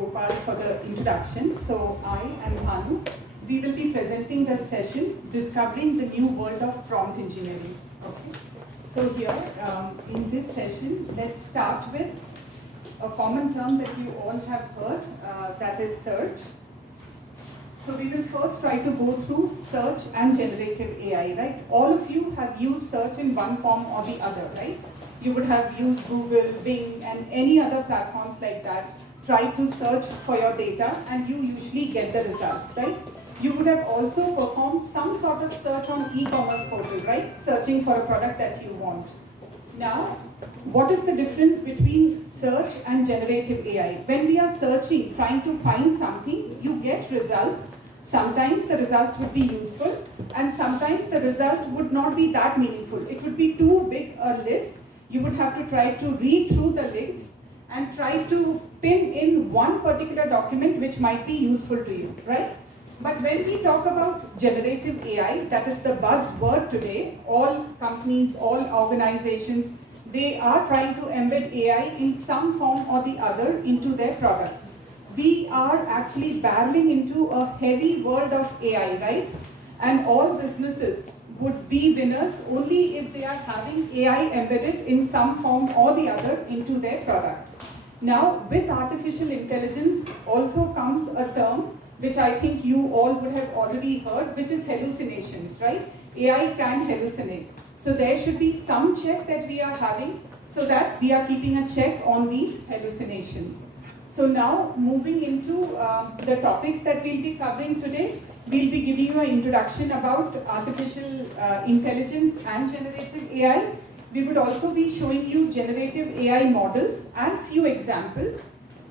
Gopal for the introduction. So I and Bhanu, we will be presenting the session, Discovering the New World of Prompt Engineering. Okay. So here, in this session, let's start with a common term that you all have heard, that is search. So we will first try to go through search and generative AI, right? All of you have used search in one form or the other, right? You would have used Google, Bing, and any other platforms like that. Try to search for your data, and you usually get the results, right? You would have also performed some sort of search on e-commerce portal, right? Searching for a product that you want. Now, what is the difference between search and generative AI? When we are searching, trying to find something, you get results. Sometimes the results would be useful, and sometimes the result would not be that meaningful. It would be too big a list. You would have to try to read through the list and try to pin in one particular document which might be useful to you, right? But when we talk about generative AI, that is the buzzword today, all companies, all organizations, they are trying to embed AI in some form or the other into their product. We are actually barreling into a heavy world of AI, right? And all businesses would be winners only if they are having AI embedded in some form or the other into their product. Now, with artificial intelligence also comes a term which I think you all would have already heard, which is hallucinations, right? AI can hallucinate. So there should be some check that we are having so that we are keeping a check on these hallucinations. So now, moving into the topics that we'll be covering today, we'll be giving you an introduction about artificial intelligence and generative AI. We would also be showing you generative AI models and few examples.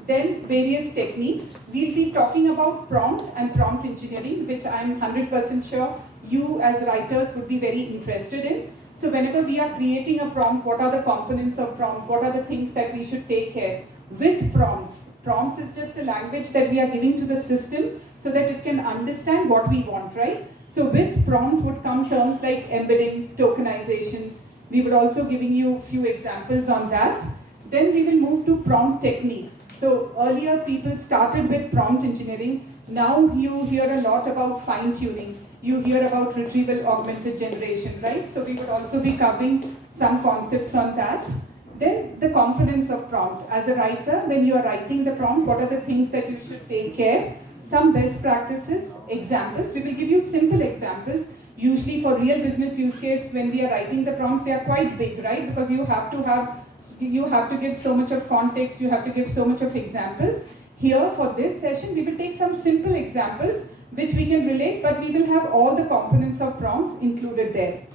Then various techniques. We'll be talking about prompt and prompt engineering, which I'm 100% sure you as writers would be very interested in. So whenever we are creating a prompt, what are the components of prompt? What are the things that we should take care with prompts? Prompts is just a language that we are giving to the system so that it can understand what we want, right? So with prompt would come terms like embeddings, tokenizations. We would also giving you a few examples on that. Then we will move to prompt techniques. So earlier people started with prompt engineering. Now you hear a lot about fine-tuning. You hear about retrieval augmented generation, right? So we would also be covering some concepts on that. Then the components of prompt. As a writer, when you are writing the prompt, what are the things that you should take care? Some best practices, examples. We will give you simple examples. Usually for real business use case, when we are writing the prompts, they are quite big, right? Because you have to give so much of context, you have to give so much of examples. Here for this session, we will take some simple examples which we can relate, but we will have all the components of prompts included there.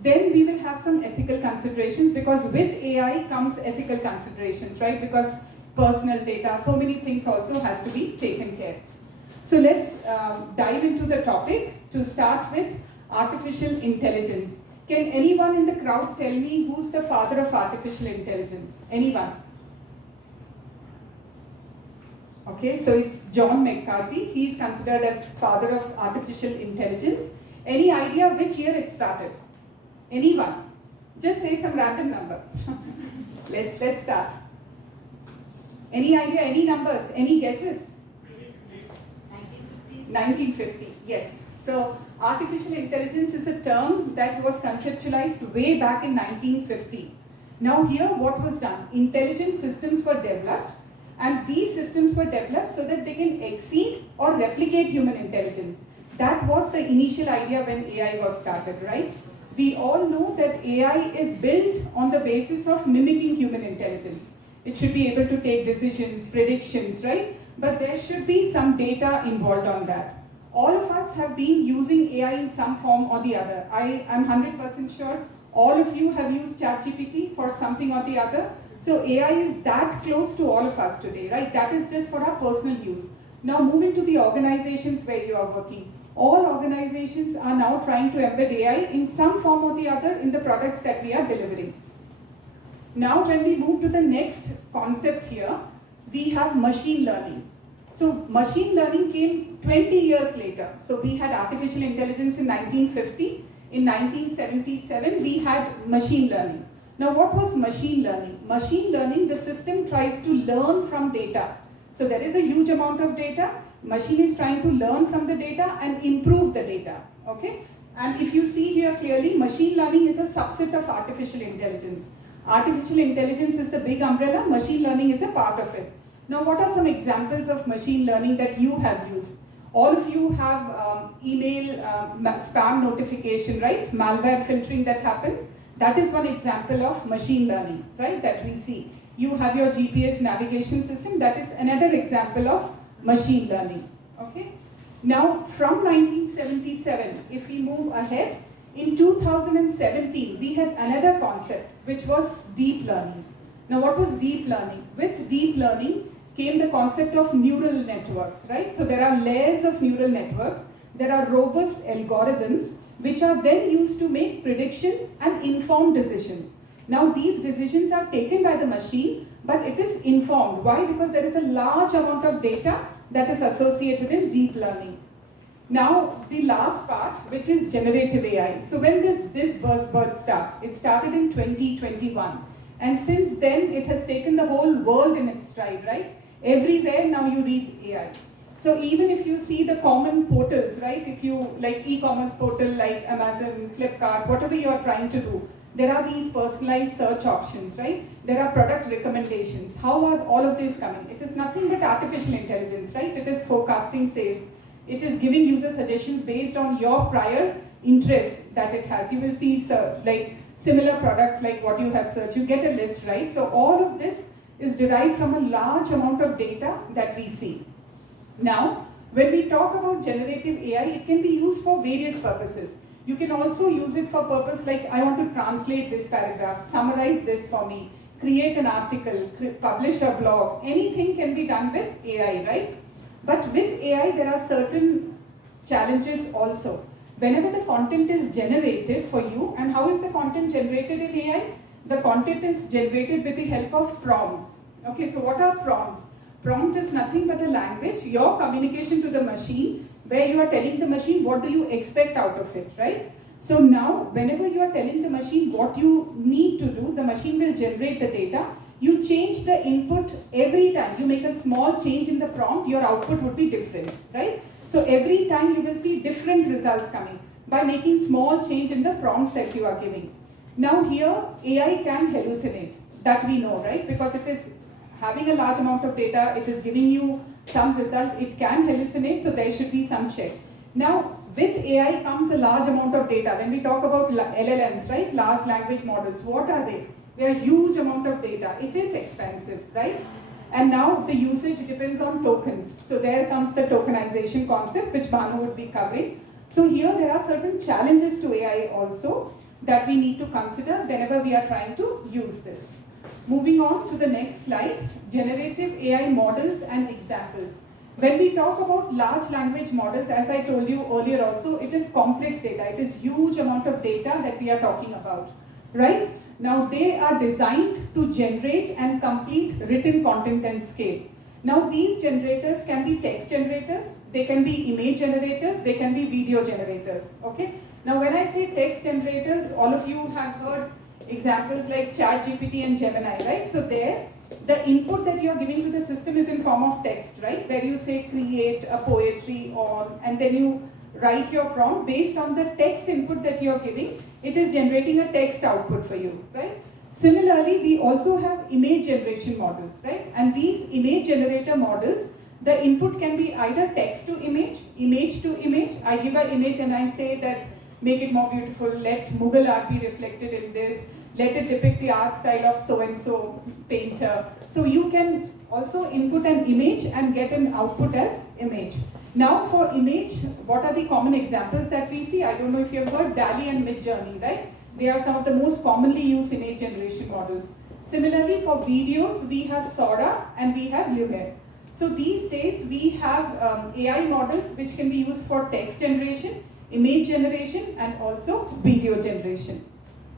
Then we will have some ethical considerations, because with AI comes ethical considerations, right? Because personal data, so many things also has to be taken care. So let's dive into the topic. To start with, artificial intelligence. Can anyone in the crowd tell me who's the father of artificial intelligence? Anyone? Okay, so it's John McCarthy. He's considered as father of artificial intelligence. Any idea which year it started? Anyone? Just say some random number. Let's start. Any idea, any numbers, any guesses? 1950, yes. So artificial intelligence is a term that was conceptualized way back in 1950. Now here what was done? Intelligent systems were developed, and these systems were developed so that they can exceed or replicate human intelligence. That was the initial idea when AI was started, right? We all know that AI is built on the basis of mimicking human intelligence. It should be able to take decisions, predictions, right? But there should be some data involved on that. All of us have been using AI in some form or the other. I am 100% sure all of you have used ChatGPT for something or the other. So AI is that close to all of us today, right? That is just for our personal use. Now moving to the organizations where you are working. All organizations are now trying to embed AI in some form or the other in the products that we are delivering. Now when we move to the next concept here, we have machine learning. So machine learning came 20 years later. So we had artificial intelligence in 1950. In 1977, we had machine learning. Now what was machine learning? Machine learning, the system tries to learn from data. So there is a huge amount of data. Machine is trying to learn from the data and improve the data. Okay? And if you see here clearly, machine learning is a subset of artificial intelligence. Artificial intelligence is the big umbrella, machine learning is a part of it. Now, what are some examples of machine learning that you have used? All of you have email spam notification, right? Malware filtering that happens. That is one example of machine learning, right? That we see. You have your GPS navigation system. That is another example of machine learning, okay? Now, from 1977, if we move ahead, in 2017, we had another concept, which was deep learning. Now, what was deep learning? With deep learning came the concept of neural networks, right? So there are layers of neural networks. There are robust algorithms, which are then used to make predictions and inform decisions. Now, these decisions are taken by the machine, but it is informed. Why? Because there is a large amount of data that is associated in deep learning. Now, the last part, which is generative AI. So when this buzzword started, it started in 2021. And since then, it has taken the whole world in its stride, right? Everywhere now you read AI. So even if you see the common portals, right? If you like e-commerce portal like Amazon, Flipkart, whatever you are trying to do, there are these personalized search options, right? There are product recommendations. How are all of these coming? It is nothing but artificial intelligence, right? It is forecasting sales. It is giving user suggestions based on your prior interest that it has. You will see like similar products like what you have searched. You get a list, right? So all of this is derived from a large amount of data that we see. Now, when we talk about generative AI, it can be used for various purposes. You can also use it for purpose like, I want to translate this paragraph, summarize this for me, create an article, publish a blog. Anything can be done with AI, right? But with AI, there are certain challenges also. Whenever the content is generated for you, and how is the content generated in AI? The content is generated with the help of prompts. Okay, so what are prompts? Prompt is nothing but a language, your communication to the machine, where you are telling the machine what do you expect out of it, right? So now, whenever you are telling the machine what you need to do, the machine will generate the data. You change the input every time. You make a small change in the prompt, your output would be different, right? So every time you will see different results coming by making small change in the prompts that you are giving. Now here, AI can hallucinate. That we know, right? Because it is having a large amount of data, it is giving you some result, it can hallucinate, so there should be some check. Now, with AI comes a large amount of data. When we talk about LLMs, right, large language models, what are they? They are a huge amount of data. It is expensive, right? And now the usage depends on tokens. So there comes the tokenization concept, which Banu would be covering. So here there are certain challenges to AI also that we need to consider whenever we are trying to use this. Moving on to the next slide, generative AI models and examples. When we talk about large language models, as I told you earlier also, it is complex data. It is huge amount of data that we are talking about, right? Now they are designed to generate and complete written content and scale. Now these generators can be text generators, they can be image generators, they can be video generators, okay? Now when I say text generators, all of you have heard examples like ChatGPT and Gemini, right? So there, the input that you're giving to the system is in form of text, right? Where you say create a poetry on, and then you write your prompt based on the text input that you're giving. It is generating a text output for you, right? Similarly, we also have image generation models, right? And these image generator models, the input can be either text to image to image. I give an image and I say that make it more beautiful, let Mughal art be reflected in this, let it depict the art style of so-and-so painter. So you can also input an image and get an output as image. Now for image, what are the common examples that we see? I don't know if you have heard DALL-E and Midjourney, right? They are some of the most commonly used image generation models. Similarly for videos, we have Sora and we have Lumiere. So these days we have AI models which can be used for text generation, image generation and also video generation.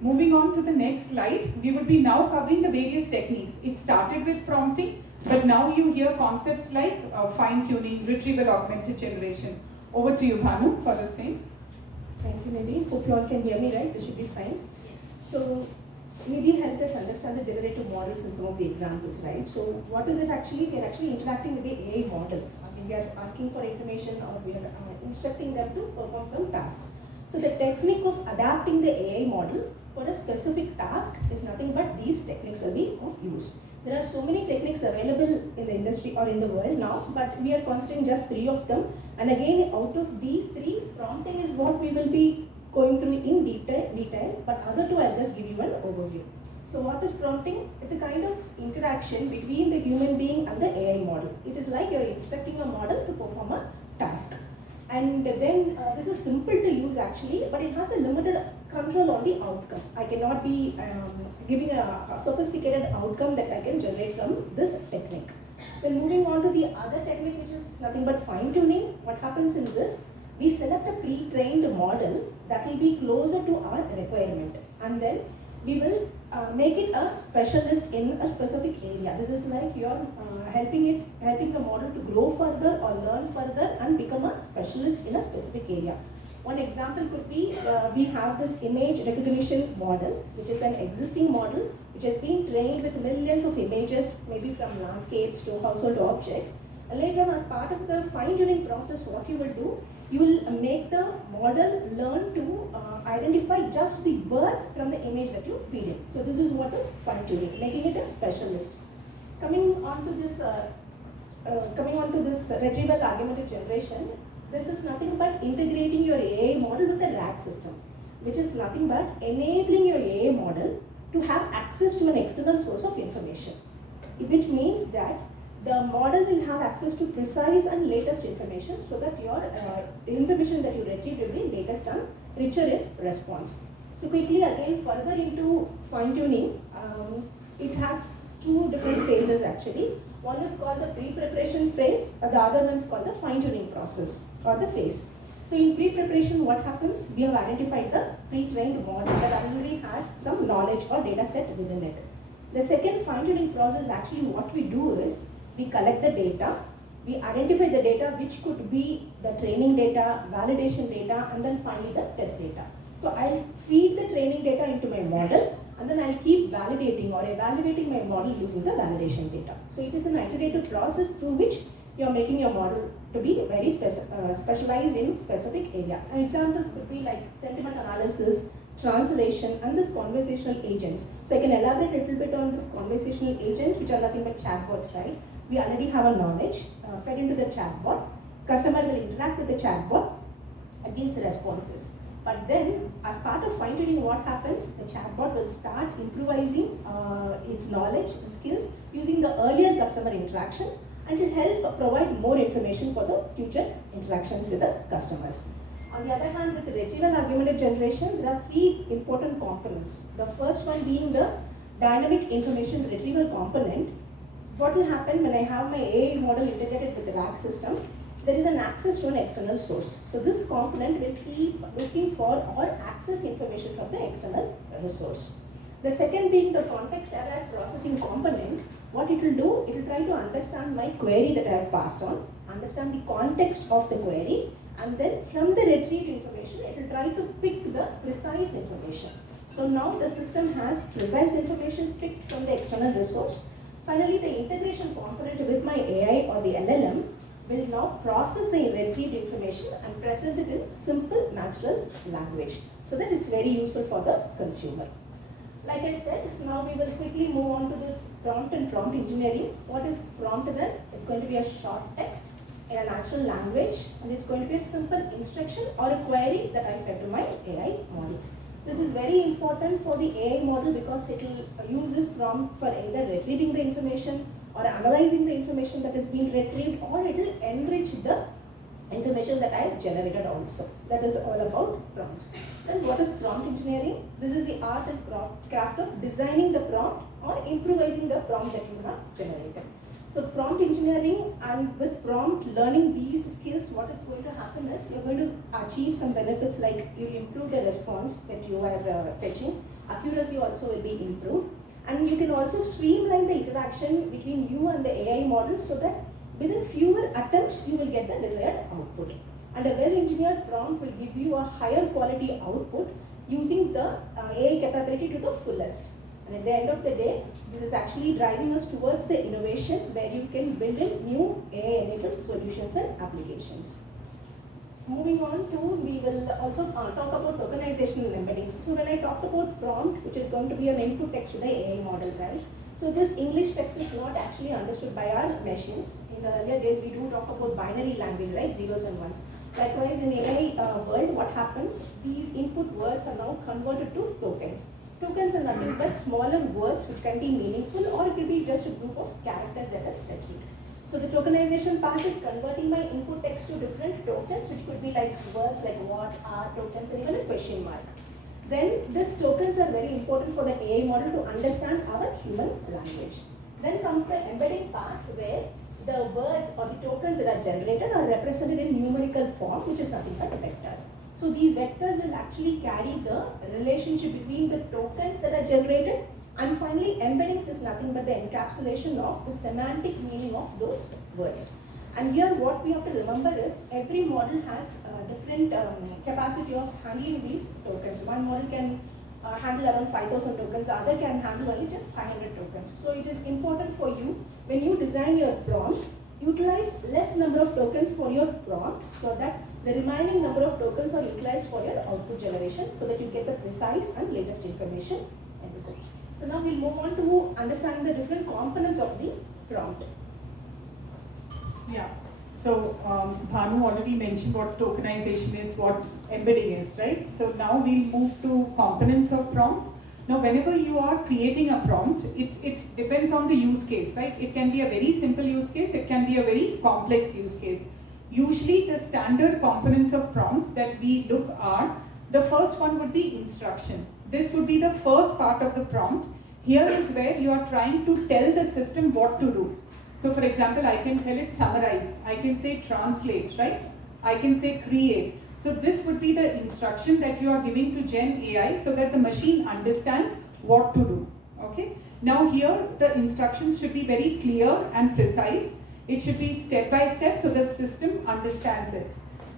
Moving on to the next slide, we would be now covering the various techniques. It started with prompting, but now you hear concepts like fine-tuning, retrieval augmented generation. Over to you, Bhanu, for the same. Thank you, Nidhi. Hope you all can hear me, right? This should be fine. So, Nidhi helped us understand the generative models in some of the examples, right? So what is it actually? We are actually interacting with the AI model. I mean, we are asking for information or we are instructing them to perform some task. So the technique of adapting the AI model for a specific task is nothing but these techniques will be of use. There are so many techniques available in the industry or in the world now, but we are considering just 3 of them. And again, out of these 3, prompting is what we will be going through in detail, but other 2 I'll just give you an overview. So what is prompting? It's a kind of interaction between the human being and the AI model. It is like you're instructing a model to perform a task. And then this is simple to use actually, but it has a limited control on the outcome. I cannot be giving a sophisticated outcome that I can generate from this technique. Then moving on to the other technique, which is nothing but fine tuning. What happens in this? We select a pre-trained model that will be closer to our requirement, and then we will make it a specialist in a specific area. This is like you're helping the model to grow further or learn further and become a specialist in a specific area. One example could be, we have this image recognition model, which is an existing model which has been trained with millions of images, maybe from landscapes to household objects. And later on, as part of the fine-tuning process, what you will do, you will make the model learn to identify just the words from the image that you feed it. So this is what is fine-tuning, making it a specialist. Coming on to this retrieval augmented generation, this is nothing but integrating your AI model with the RAG system, which is nothing but enabling your AI model to have access to an external source of information, which means that the model will have access to precise and latest information, so that your information that you retrieve will be latest and richer in response. So quickly again, further into fine-tuning, it has 2 different phases actually. One is called the pre-preparation phase, and the other one is called the fine-tuning process or the phase. So in pre-preparation, what happens? We have identified the pre-trained model that already has some knowledge or data set within it. The second fine-tuning process, actually what we do is, we collect the data, we identify the data which could be the training data, validation data, and then finally the test data. So I'll feed the training data into my model, and then I'll keep validating or evaluating my model using the validation data. So it is an iterative process through which you're making your model to be very specialized in specific area. And examples would be like sentiment analysis, translation, and this conversational agents. So I can elaborate a little bit on this conversational agent, which are nothing but chatbots, right? We already have a knowledge fed into the chatbot. Customer will interact with the chatbot and gives responses. But then, as part of fine-tuning, what happens? The chatbot will start improvising its knowledge and skills using the earlier customer interactions, and will help provide more information for the future interactions with the customers. On the other hand, with retrieval augmented generation, there are 3 important components. The first one being the dynamic information retrieval component. What will happen when I have my AI model integrated with the RAG system? There is an access to an external source. So this component will keep looking for or access information from the external resource. The second being the context-aware processing component. What it will do, it will try to understand my query that I have passed on, understand the context of the query, and then from the retrieved information, it will try to pick the precise information. So now the system has precise information picked from the external resource. Finally, the integration component with my AI or the LLM will now process the retrieved information and present it in simple natural language, so that it's very useful for the consumer. Like I said, now we will quickly move on to this prompt and prompt engineering. What is prompt then? It's going to be a short text in a natural language, and it's going to be a simple instruction or a query that I fed to my AI model. This is very important for the AI model because it will use this prompt for either retrieving the information or analyzing the information that has been retrieved, or it will enrich the information that I have generated also. That is all about prompts. Then what is prompt engineering? This is the art and craft of designing the prompt or improvising the prompt that you have generated. So prompt engineering, and with prompt learning these skills, what is going to happen is you're going to achieve some benefits, like you improve the response that you are fetching. Accuracy also will be improved. And you can also streamline the interaction between you and the AI model, so that within fewer attempts you will get the desired output. And a well-engineered prompt will give you a higher quality output using the AI capability to the fullest. And at the end of the day, this is actually driving us towards the innovation where you can build in new AI-enabled solutions and applications. Moving on to, we will also talk about tokenization and embeddings. So when I talked about prompt, which is going to be an input text to the AI model, right? So this English text is not actually understood by our machines. In the earlier days, we do talk about binary language, right? Zeros and ones. Likewise, in AI world, what happens? These input words are now converted to tokens. Tokens are nothing but smaller words which can be meaningful, or it will be just a group of characters that are stretched. So the tokenization part is converting my input text to different tokens, which could be like words like what, are, tokens, and even a question mark. Then these tokens are very important for the AI model to understand our human language. Then comes the embedding part, where the words or the tokens that are generated are represented in numerical form, which is nothing but vectors. So these vectors will actually carry the relationship between the tokens that are generated, and finally embeddings is nothing but the encapsulation of the semantic meaning of those words. And here what we have to remember is every model has different capacity of handling these tokens. One model can handle around 5,000 tokens, the other can handle only just 500 tokens. So it is important for you, when you design your prompt, utilize less number of tokens for your prompt so that the remaining number of tokens are utilized for your output generation so that you get the precise and latest information in the code. So now we'll move on to understanding the different components of the prompt. Yeah. So Bhanu already mentioned what tokenization is, what embedding is, right? So now we'll move to components of prompts. Now, whenever you are creating a prompt, it depends on the use case, right? It can be a very simple use case, it can be a very complex use case. Usually the standard components of prompts that we look are, the first one would be instruction. This would be the first part of the prompt. Here is where you are trying to tell the system what to do. So for example, I can tell it summarize, I can say translate, right? I can say create. So this would be the instruction that you are giving to Gen AI so that the machine understands what to do, okay? Now here, the instructions should be very clear and precise. It should be step by step so the system understands it.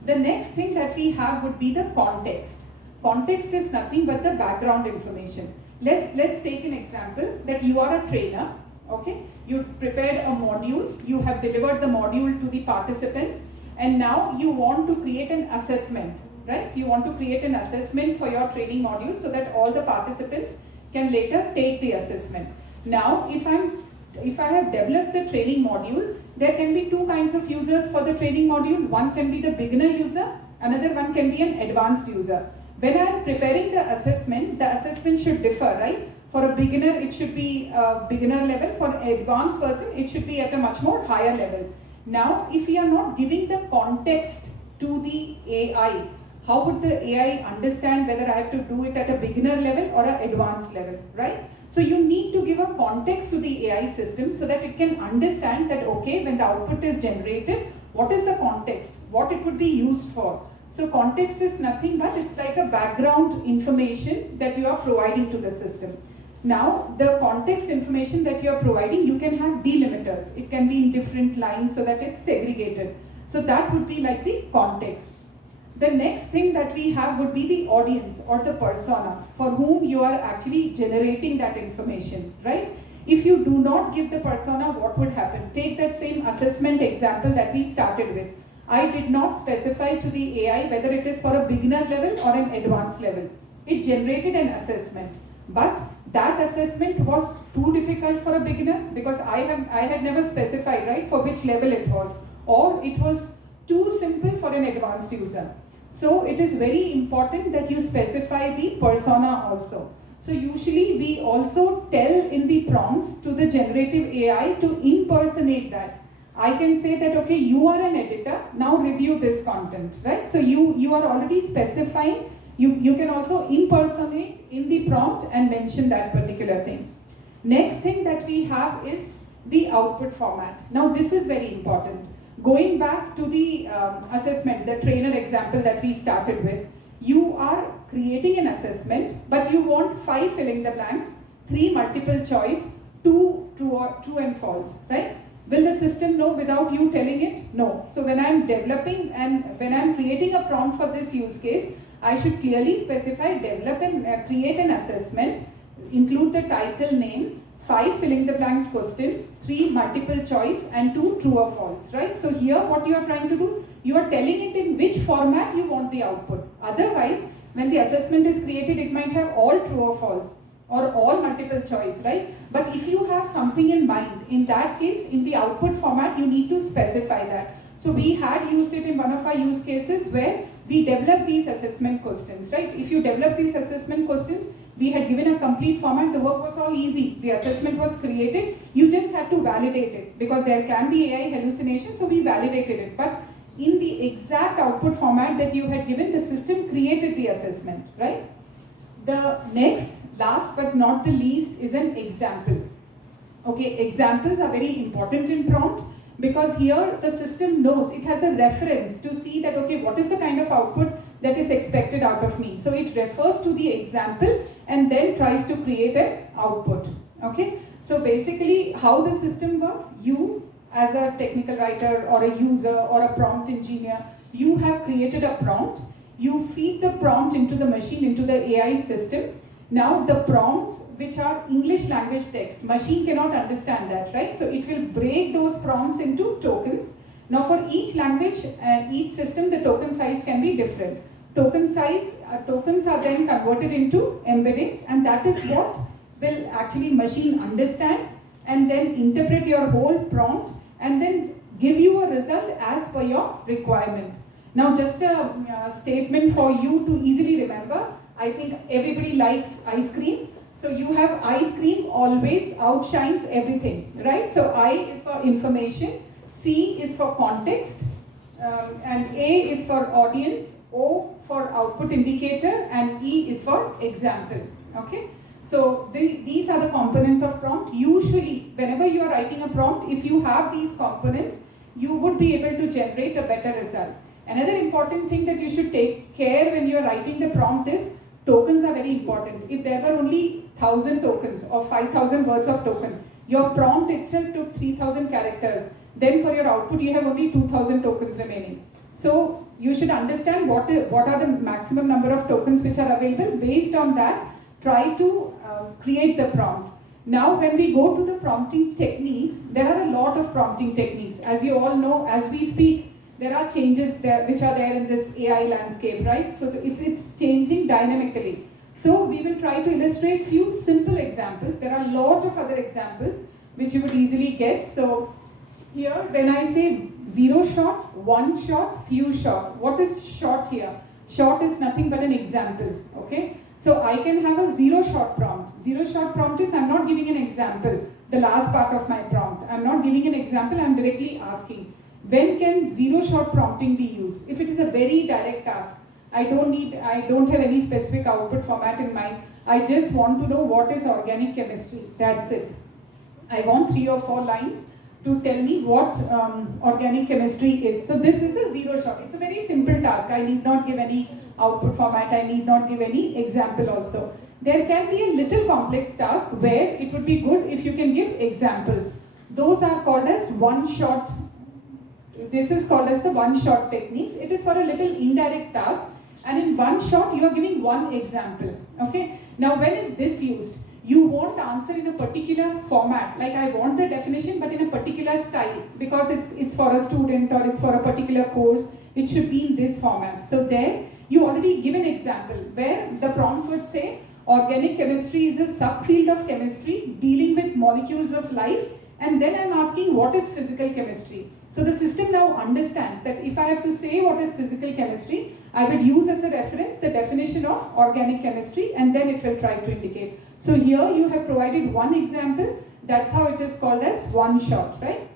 The next thing that we have would be the context. Context is nothing but the background information. Let's take an example that you are a trainer, okay? You prepared a module, you have delivered the module to the participants, and now you want to create an assessment, right? You want to create an assessment for your training module so that all the participants can later take the assessment. Now, if I have developed the training module, there can be two kinds of users for the training module. One can be the beginner user, another one can be an advanced user. When I am preparing the assessment should differ, right? For a beginner, it should be a beginner level. For an advanced person, it should be at a much more higher level. Now, if we are not giving the context to the AI, how would the AI understand whether I have to do it at a beginner level or an advanced level, right? So you need to give a context to the AI system so that it can understand that, okay, when the output is generated, what is the context, what it would be used for. So context is nothing but it's like a background information that you are providing to the system. Now, the context information that you are providing, you can have delimiters. It can be in different lines so that it's segregated. So that would be like the context. The next thing that we have would be the audience or the persona for whom you are actually generating that information, right? If you do not give the persona, what would happen? Take that same assessment example that we started with. I did not specify to the AI whether it is for a beginner level or an advanced level. It generated an assessment, but that assessment was too difficult for a beginner because I had never specified, right, for which level it was, or it was too simple for an advanced user. So it is very important that you specify the persona also. So usually we also tell in the prompts to the generative AI to impersonate that. I can say that, okay, you are an editor, now review this content, right? So you are already specifying. You can also impersonate in the prompt and mention that particular thing. Next thing that we have is the output format. Now this is very important. Going back to the assessment, the trainer example that we started with, you are creating an assessment, but you want 5 filling the blanks, 3 multiple choice, 2 true and false, right? Will the system know without you telling it? No. So when I'm developing and when I'm creating a prompt for this use case, I should clearly specify, develop and create an assessment include the title name, 5 filling the blanks question, 3 multiple choice, and 2 true or false, right? So here what you are trying to do, you are telling it in which format you want the output. Otherwise, when the assessment is created, it might have all true or false or all multiple choice, right? But if you have something in mind, in that case, in the output format, you need to specify that. So we had used it in one of our use cases where we developed these assessment questions, right? If you develop these assessment questions, we had given a complete format, the work was all easy. The assessment was created, you just had to validate it because there can be AI hallucination, so we validated it. But in the exact output format that you had given, the system created the assessment, right? The next, last but not the least, is an example. Okay, examples are very important in prompt because here the system knows, it has a reference to see that, okay, what is the kind of output that is expected out of me. So it refers to the example and then tries to create an output. Okay, so basically how the system works, you as a technical writer or a user or a prompt engineer, you have created a prompt, you feed the prompt into the machine, into the AI system. Now the prompts which are English language text, machine cannot understand that, right? So it will break those prompts into tokens. Now for each language and each system, the token size can be different. Token size, tokens are then converted into embeddings, and that is what will actually machine understand and then interpret your whole prompt and then give you a result as per your requirement. Now just a statement for you to easily remember. I think everybody likes ice cream. So you have ice cream always outshines everything, right? So I is for information, C is for context, and A is for audience, O for output indicator, and E is for example, okay? So these are the components of prompt. Usually, whenever you are writing a prompt, if you have these components, you would be able to generate a better result. Another important thing that you should take care when you are writing the prompt is tokens are very important. If there were only 1,000 tokens or 5,000 words of token, your prompt itself took 3,000 characters. Then for your output, you have only 2,000 tokens remaining. So you should understand what are the maximum number of tokens which are available. Based on that, try to create the prompt. Now when we go to the prompting techniques, there are a lot of prompting techniques. As you all know, as we speak, there are changes there which are there in this AI landscape, right? So it's changing dynamically. So we will try to illustrate few simple examples. There are a lot of other examples which you would easily get. So here, when I say 0 shot, 1 shot, few shot, what is shot here? Shot is nothing but an example, okay? So I can have a 0 shot prompt. 0 shot prompt is I'm not giving an example, the last part of my prompt. I'm not giving an example, I'm directly asking. When can 0 shot prompting be used? If it is a very direct task, I don't have any specific output format in mind. I just want to know what is organic chemistry. That's it. I want 3 or 4 lines to tell me what organic chemistry is. So this is a 0 shot. It's a very simple task. I need not give any output format. I need not give any example also. There can be a little complex task where it would be good if you can give examples. Those are called as 1 shot. This is called as the 1 shot techniques. It is for a little indirect task, and in 1 shot you are giving 1 example. Okay. Now when is this used? You won't answer in a particular format, like I want the definition but in a particular style, because it's for a student or it's for a particular course, it should be in this format. So there you already give an example where the prompt would say organic chemistry is a subfield of chemistry dealing with molecules of life, and then I'm asking what is physical chemistry. So the system now understands that if I have to say what is physical chemistry, I would use as a reference the definition of organic chemistry, and then it will try to indicate. So here you have provided 1 example. That's how it is called as 1 shot, right?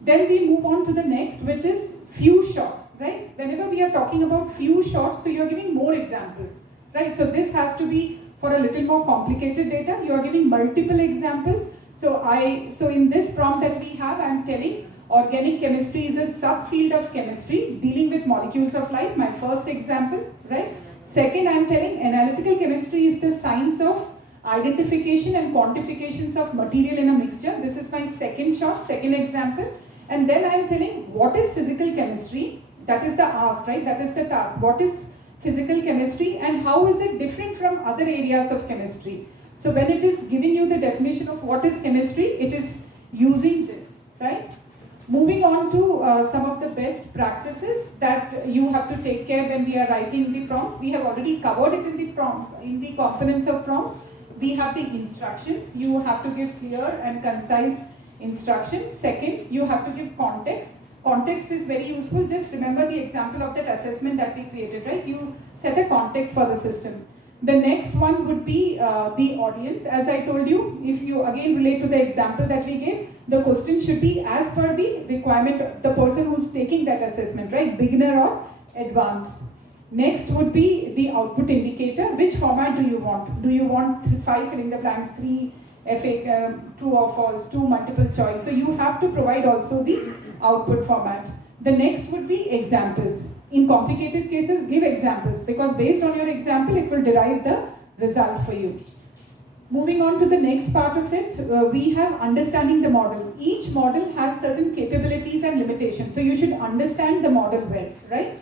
Then we move on to the next, which is few shot, right? Whenever we are talking about few shots, so you're giving more examples, right? So this has to be for a little more complicated data. You are giving multiple examples. So in this prompt that we have, I'm telling organic chemistry is a subfield of chemistry dealing with molecules of life, my first example, right? Second, I'm telling analytical chemistry is the science of identification and quantifications of material in a mixture. This is my second shot, second example. And then I'm telling what is physical chemistry. That is the ask, right? That is the task. What is physical chemistry and how is it different from other areas of chemistry? So when it is giving you the definition of what is chemistry, it is using this, right? Moving on to some of the best practices that you have to take care when we are writing the prompts. We have already covered it in the prompt, in the components of prompts. We have the instructions. You have to give clear and concise instructions. Second, you have to give context. Context is very useful. Just remember the example of that assessment that we created, right? You set a context for the system. The next one would be the audience. As I told you, if you again relate to the example that we gave, the question should be as per the requirement of the person who's taking that assessment, right? Beginner or advanced. Next would be the output indicator. Which format do you want? Do you want 5 fill in the blanks, 3 FA, true or false, 2 multiple choice? So you have to provide also the output format. The next would be examples. In complicated cases, give examples, because based on your example, it will derive the result for you. Moving on to the next part of it, we have understanding the model. Each model has certain capabilities and limitations, so you should understand the model well, right?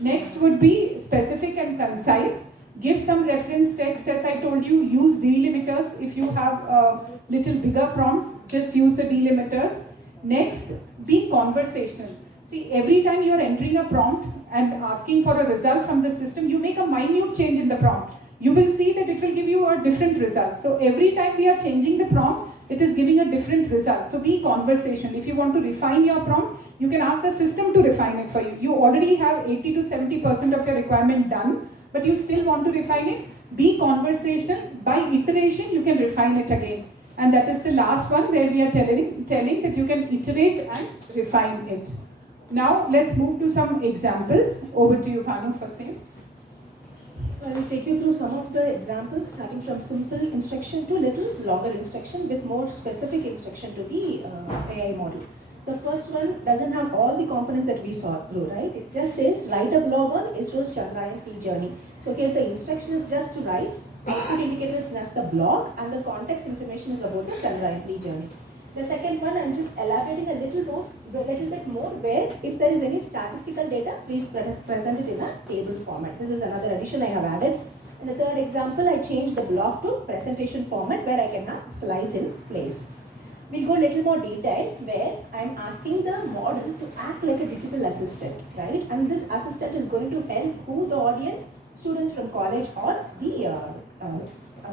Next would be specific and concise. Give some reference text, as I told you. Use delimiters. If you have little bigger prompts, just use the delimiters. Next, be conversational. See, every time you are entering a prompt and asking for a result from the system, you make a minute change in the prompt. You will see that it will give you a different result. So every time we are changing the prompt, it is giving a different result. So be conversational. If you want to refine your prompt, you can ask the system to refine it for you. You already have 80 to 70% of your requirement done, but you still want to refine it. Be conversational. By iteration, you can refine it again. And that is the last one where we are telling that you can iterate and refine it. Now let's move to some examples. Over to you, Banu, for same. So I will take you through some of the examples, starting from simple instruction to little longer instruction with more specific instruction to the AI model. The first one doesn't have all the components that we saw through, right? It just says write a blog on ISRO's Chandrayaan 3 journey. So here the instruction is just to write, the output indicator is as the blog, and the context information is about the Chandrayaan 3 journey. The second one, I'm just elaborating a little bit more, where if there is any statistical data, please present it in a table format. This is another addition I have added. In the third example, I changed the block to presentation format where I can have slides in place. We'll go a little more detail where I'm asking the model to act like a digital assistant, right? And this assistant is going to help who? The audience, students from college or the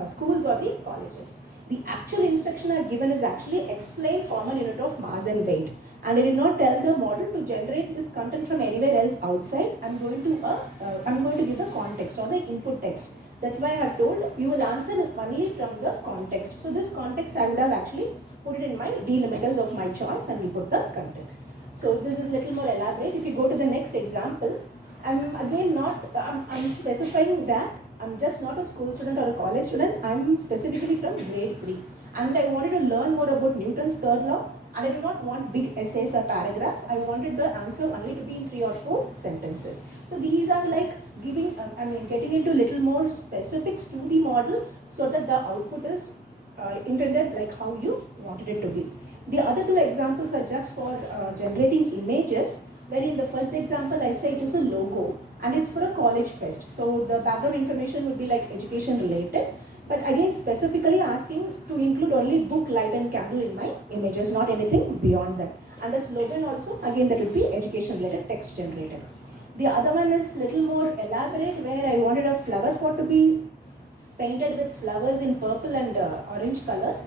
schools or the colleges. The actual instruction I've given is actually explain common unit of mass and weight. And I did not tell the model to generate this content from anywhere else outside. I'm going to give the context or the input text. That's why I have told you will answer only from the context. So this context I would have actually put it in my delimiters of my choice and we put the content. So this is a little more elaborate. If you go to the next example, I'm specifying that I'm just not a school student or a college student. I'm specifically from grade 3. And I wanted to learn more about Newton's third law. And I do not want big essays or paragraphs. I wanted the answer only to be in 3 or 4 sentences. So these are like getting into little more specifics to the model so that the output is intended like how you wanted it to be. The other 2 examples are just for generating images, where in the first example I say it is a logo and it's for a college fest. So the background information would be like education related. But again, specifically asking to include only book, light and candle in my images, not anything beyond that. And the slogan also, again, that would be education related, text generated. The other one is little more elaborate, where I wanted a flower pot to be painted with flowers in purple and orange colors.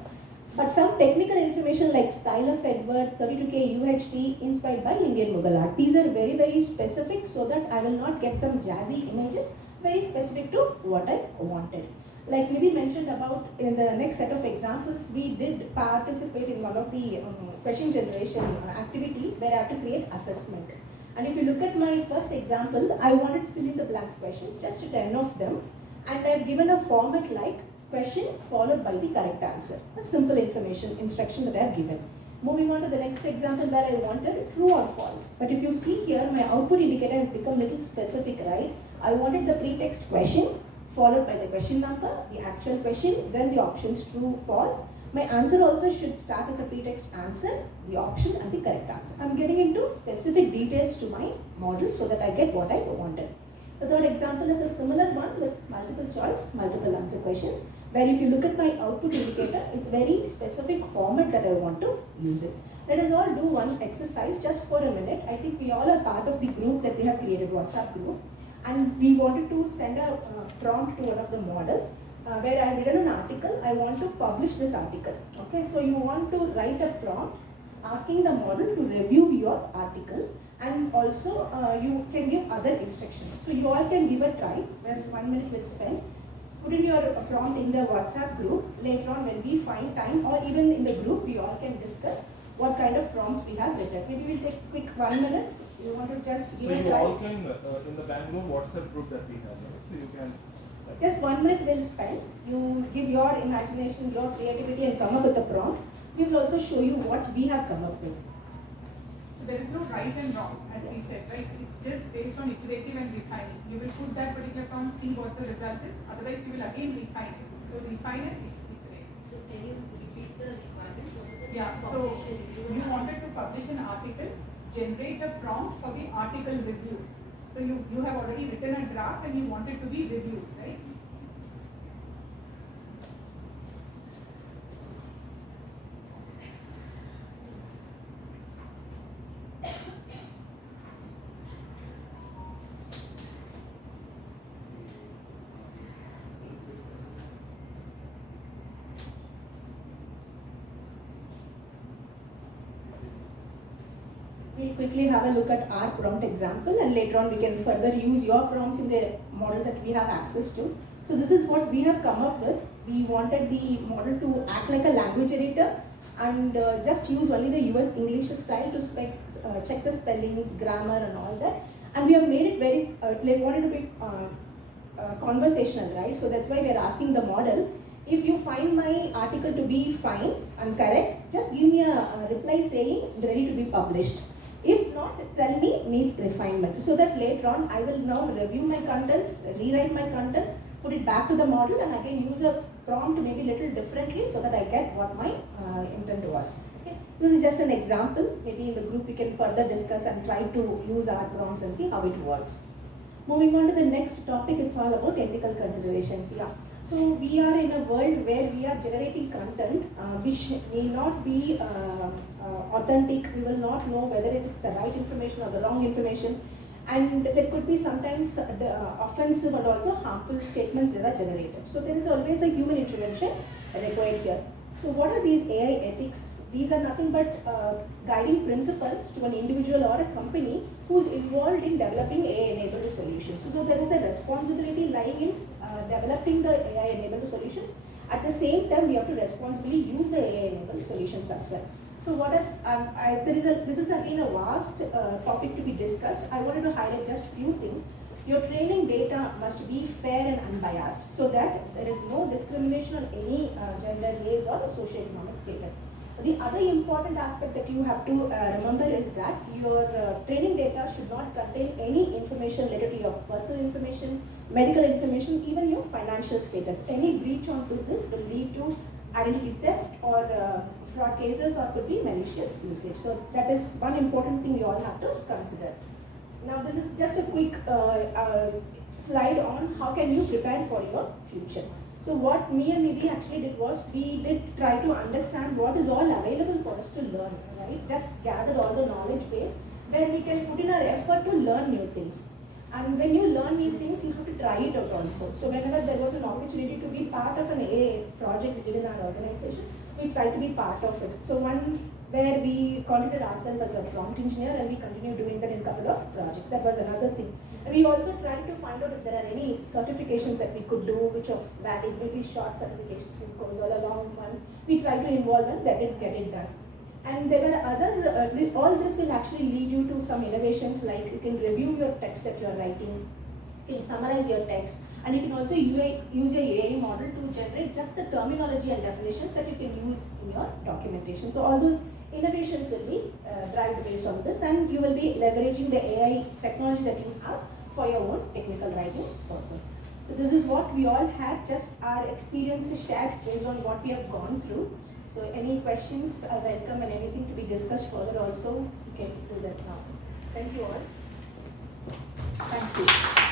But some technical information like style of Edward, 32K UHD, inspired by Indian Mughal art. These are very, very specific so that I will not get some jazzy images, very specific to what I wanted. Like Nidhi mentioned about in the next set of examples, we did participate in one of the question generation activity where I have to create assessment. And if you look at my first example, I wanted to fill in the blanks questions, just 10 of them. And I have given a format like question followed by the correct answer. A simple information instruction that I have given. Moving on to the next example where I wanted true or false. But if you see here, my output indicator has become a little specific, right? I wanted the pretext question followed by the question number, the actual question, then the options true, false. My answer also should start with the pretext answer, the option and the correct answer. I'm getting into specific details to my model so that I get what I wanted. The third example is a similar one with multiple choice, multiple answer questions, where if you look at my output indicator, it's very specific format that I want to use it. Let us all do one exercise just for a minute. I think we all are part of the group that they have created, WhatsApp group, and we wanted to send a prompt to one of the model where I have written an article. I want to publish this article. Okay, so you want to write a prompt asking the model to review your article, and also you can give other instructions. So you all can give a try. Just 1 minute will spend. Put in your prompt in the WhatsApp group. Later on, when we find time, or even in the group, we all can discuss what kind of prompts we have written. Maybe we'll take quick 1 minute. You want to just give a try? So you all can, in the Bengaluru WhatsApp group that we have, right? So you can... Just 1 minute will spend. You give your imagination, your creativity, and come up with a prompt. We will also show you what we have come up with. So there is no right and wrong, as we said, right? It's just based on iterative and refining. You will put that particular prompt, see what the result is. Otherwise, you will again refine it. So refine it, iterate. So can you repeat the requirement? Yeah. So you wanted to publish an article, generate a prompt for the article review. So you have already written a draft and you want it to be reviewed, right? We'll quickly have a look at our prompt example, and later on we can further use your prompts in the model that we have access to. So this is what we have come up with. We wanted the model to act like a language editor and just use only the US English style to check the spellings, grammar and all that. And we have made it very, wanted to be conversational, right? So that's why we are asking the model, if you find my article to be fine and correct, just give me a reply saying ready to be published. If not, tell me needs refinement. So that later on, I will now review my content, rewrite my content, put it back to the model, and again use a prompt maybe a little differently so that I get what my intent was. Okay. This is just an example. Maybe in the group we can further discuss and try to use our prompts and see how it works. Moving on to the next topic, it's all about ethical considerations. Yeah. So we are in a world where we are generating content which may not be authentic. We will not know whether it is the right information or the wrong information, and there could be sometimes offensive and also harmful statements that are generated. So there is always a human intervention required here. So what are these AI ethics? These are nothing but guiding principles to an individual or a company who's involved in developing AI-enabled solutions. So there is a responsibility lying in developing the AI-enabled solutions. At the same time, we have to responsibly use the AI-enabled solutions as well. So this is again a vast topic to be discussed. I wanted to highlight just a few things. Your training data must be fair and unbiased so that there is no discrimination on any gender, race or socioeconomic status. The other important aspect that you have to remember is that your training data should not contain any information related to your personal information, medical information, even your financial status. Any breach onto this will lead to identity theft or fraud cases, or could be malicious usage. So that is one important thing you all have to consider. Now this is just a quick slide on how can you prepare for your future. So what me and Nidhi actually did was, we did try to understand what is all available for us to learn, right? Just gathered all the knowledge base where we can put in our effort to learn new things. And when you learn new things, you have to try it out also. So whenever there was an opportunity to be part of an AI project within our organization, we tried to be part of it. So one where we considered ourselves as a prompt engineer, and we continue doing that in a couple of projects. That was another thing. And we also tried to find out if there are any certifications that we could do which are valid, maybe short certifications, course, or a long one. We tried to involve and that did get it done. And there were other, all this will actually lead you to some innovations, like you can review your text that you are writing, you can summarize your text, and you can also use your AI model to generate just the terminology and definitions that you can use in your documentation. So all those innovations will be derived based on this, and you will be leveraging the AI technology that you have for your own technical writing purpose. So this is what we all had, just our experiences shared based on what we have gone through. So any questions are welcome, and anything to be discussed further also, you can do that now. Thank you all. Thank you.